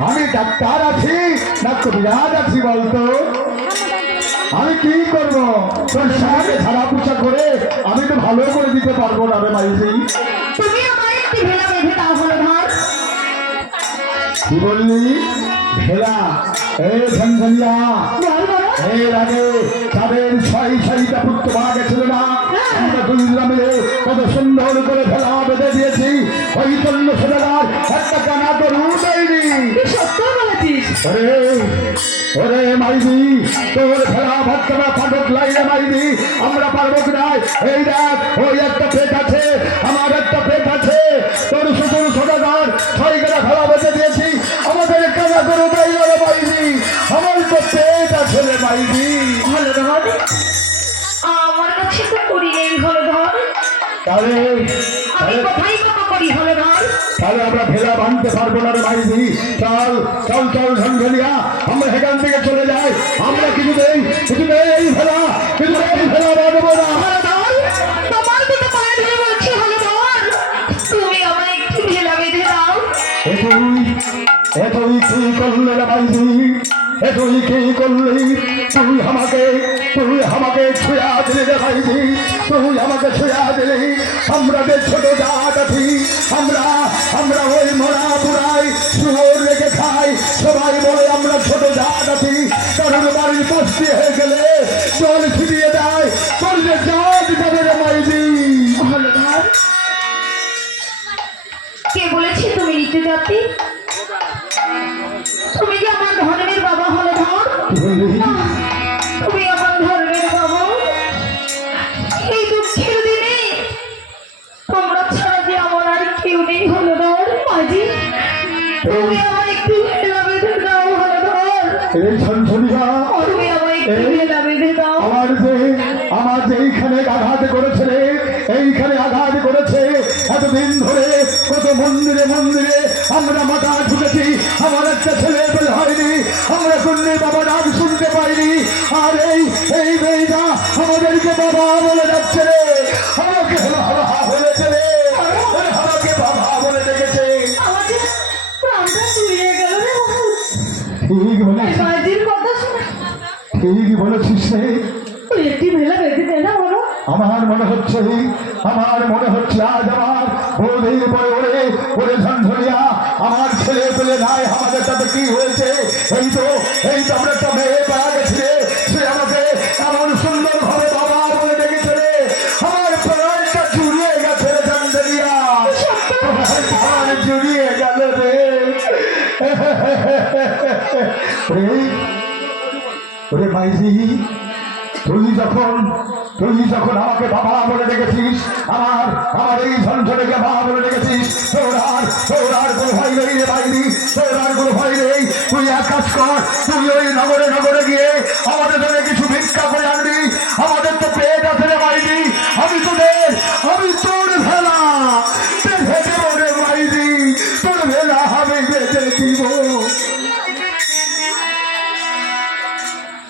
আমি ডাক্তার আছি না কবিরাজ আছি বলতো। আমি কি করব? তোর সমাজে ঝাড়া পুছা করে আমি তো ভালো করে দিতে পারব না রে মাইজি তুমি আমার একটি ভেলা বেঁধে দাও হলো ধর। কি বললি? ভেলা? এ ঝঞ্ঝনিয়া বল বলো। এর আগে তাদের ছয় ছয়টা পুত্র মারা গেছিল না দুইজনা মিলে কত সুন্দর করে ফেলা বেঁধে দিয়েছি। ওই জন্য সেনার একটা কানা তো রুটাইনি সত্য বলেছিস। ওরে ওরে মাইদি তোর ফেলা ভাত ফাটক লাইনে মাইদি আমরা পারব কি নাই এই দেখ ওই একটা পেট আছে তাহলে তাহলে আমরা ভেলা বাঁধতে পারব না রে মাইদি চল চল চল ঝঞ্ঝনিয়া আমরা সেখান থেকে চলে যাই। আমরা এই ভেলা কিছুতেই এই ভেলা বাঁধবো না। আমার একটু ভেলা বেঁধে দাও। এ তুই এ তুই কি করলে রে মাইদি এ কি করলি তুই আমাকে ছুঁয়া দিলি তুই আমাকে ছুঁয়া দিলি আমরা যে ছোট জাত আছি আমরা আমরা ওই মরা পুরাই শুয়োর রেখে খাই। সবাই বলে আমরা ছোট জাত আছি কারণ বাড়ির বস্তি হয়ে গেলে জল ছিটিয়ে দেয়। করলে জাত যাবে রে মাইদি কে বলেছে তুমি নিতে যাতে তুমি যে আমার ধর্মের বাবা হলো ধর। আমার যে আমার যে এইখানে আঘাত করেছে এইখানে আঘাত করেছে এতদিন ধরে কত মন্দিরে মন্দিরে আমরা মাথা ঢুকেছি। আমার একটা ছেলে বের হয়নি আমরা করলে বাবা ডাক শুনতে পাইনি। আর এই এই মেয়েটা আমাদেরকে বাবা বলে ঠিক বলেছিস রে? তুই একটি ভেলা বেঁধে না বলো। আমার মনে হচ্ছে আমার মনে হচ্ছে আজ আমার বৌদির পরে ওরে ওরে ঝঞ্ঝরিয়া আমার ছেলে পেলে নাই আমাদের তাতে কি হয়েছে? এই তো এই তো আমরা তো মেয়ে পাওয়া গেছে সে আমাকে এমন সুন্দর ভাবে বাবা বলে ডেকেছে রে। আমার প্রাণটা জুড়িয়ে গেছে রে আমার প্রাণ জুড়িয়ে গেল রে। ওরে ভাইজি তুই যখন তুই যখন আমাকে বাবা বলে ডেকেছিস, আমার আমার এই ঝঞ্ঝটাকে বাবা বলে ডেকেছিস ভাই রে ভাই তুই এক কাজ কর, তুই ওই নগরে নগরে গিয়ে আমাদের জন্য কিছু ভিক্ষা করে আনবি। আমাদের তো পেট আছে রে বাইরি আমি তোদের, আমি তোর ভেলা তোর ভেলা।